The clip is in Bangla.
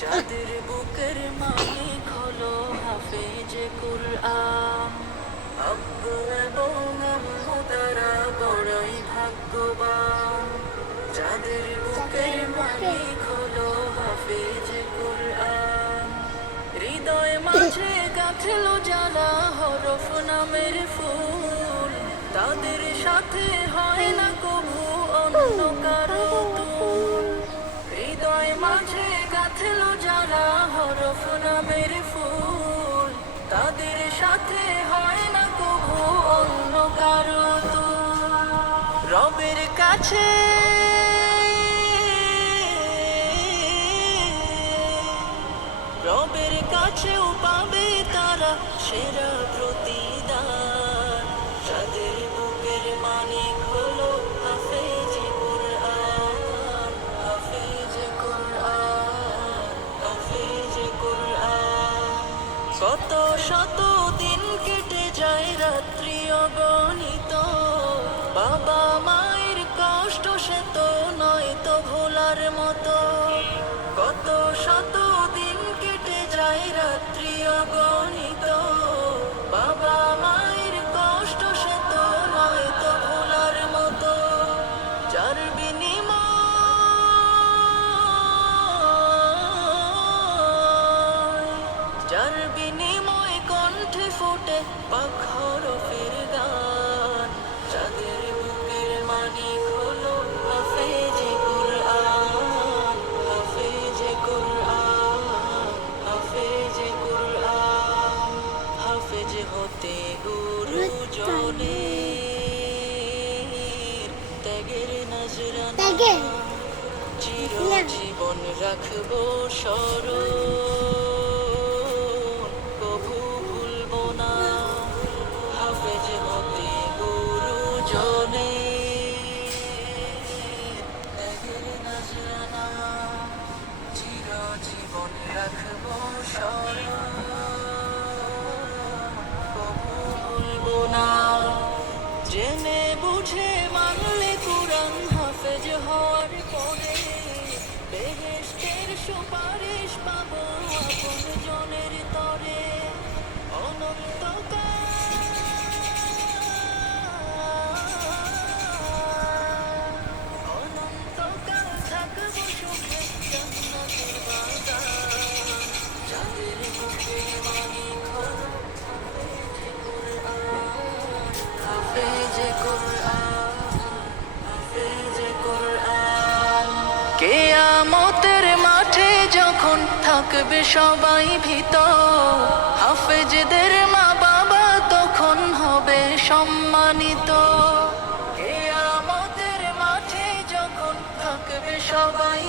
যাদের বুকের মালিক হলো হাফেজে কুরআন, আব্বু এবং আম্মু তারা বড়ই ভাগ্যবান। যাদের বুকের মালিক হলো হাফেজে কুরআন, হৃদয় মাঝে গাঁথলো যারা হরফ নামের ফুল, তাদের সাথে হয় না কভু অন্য কারো তুল। হৃদয় মাঝে গাঁথলো যারা হরফ নামের ফুল, তাদের সাথে হয় না কভু অন্য কারো তুল। রবের কাছে রবের কাছেও পাবে তারা সেরা প্রতিদান। যাদের বুকের মালিক হলো হাফেজে কুরআন, হাফেজে কুরআন, হাফেজে কুরআন। কত শত দিন কেটে যায় রাত্রি অগণিত, বাবা মায়ের কষ্ট সে তো নয় তো ভোলার মতো। কত শত দিন কেটে যায় রাত্রি অগণিত, বাবা মায়ের কষ্ট সে তো নয় তো ভোলার মতো। যার বিনিময় কণ্ঠে ফোটে পাক হরফের গান। যাদের বুকের মালিক হলো হাফেজে কুরআন, হাফেজে কুরআন, হাফেজে কুরআন। হাফেজ হতে গুরুজনের ত্যাগের নজরানা চিরজীবন রাখবো স্মরণ, কভু ভুলবো না। হাফেজ হতে গুরুজনের ত্যাগের নজরানা চিরজীবন রাখবো স্মরণ, কভু ভুলবো না। জেনে বুঝে মানলে কুরআন হাফেজ হওয়ার পরে, বেহেশতের সুপারিশ পাবো আপন জনের তরে। অনন্তকাল থাকবো সুখে জান্নাতের বাগান। যাদের বুকের মালিক হলো হাফেজে কুরআন, হাফেজে কুরআন, হাফেজে কুরআন। কিয়ামতের মাঠে যখন থাকবে সবাই ভীত, হাফেজদের মা বাবা তখন হবে সম্মানিত। কিয়ামতের মাঠে যখন থাকবে সবাই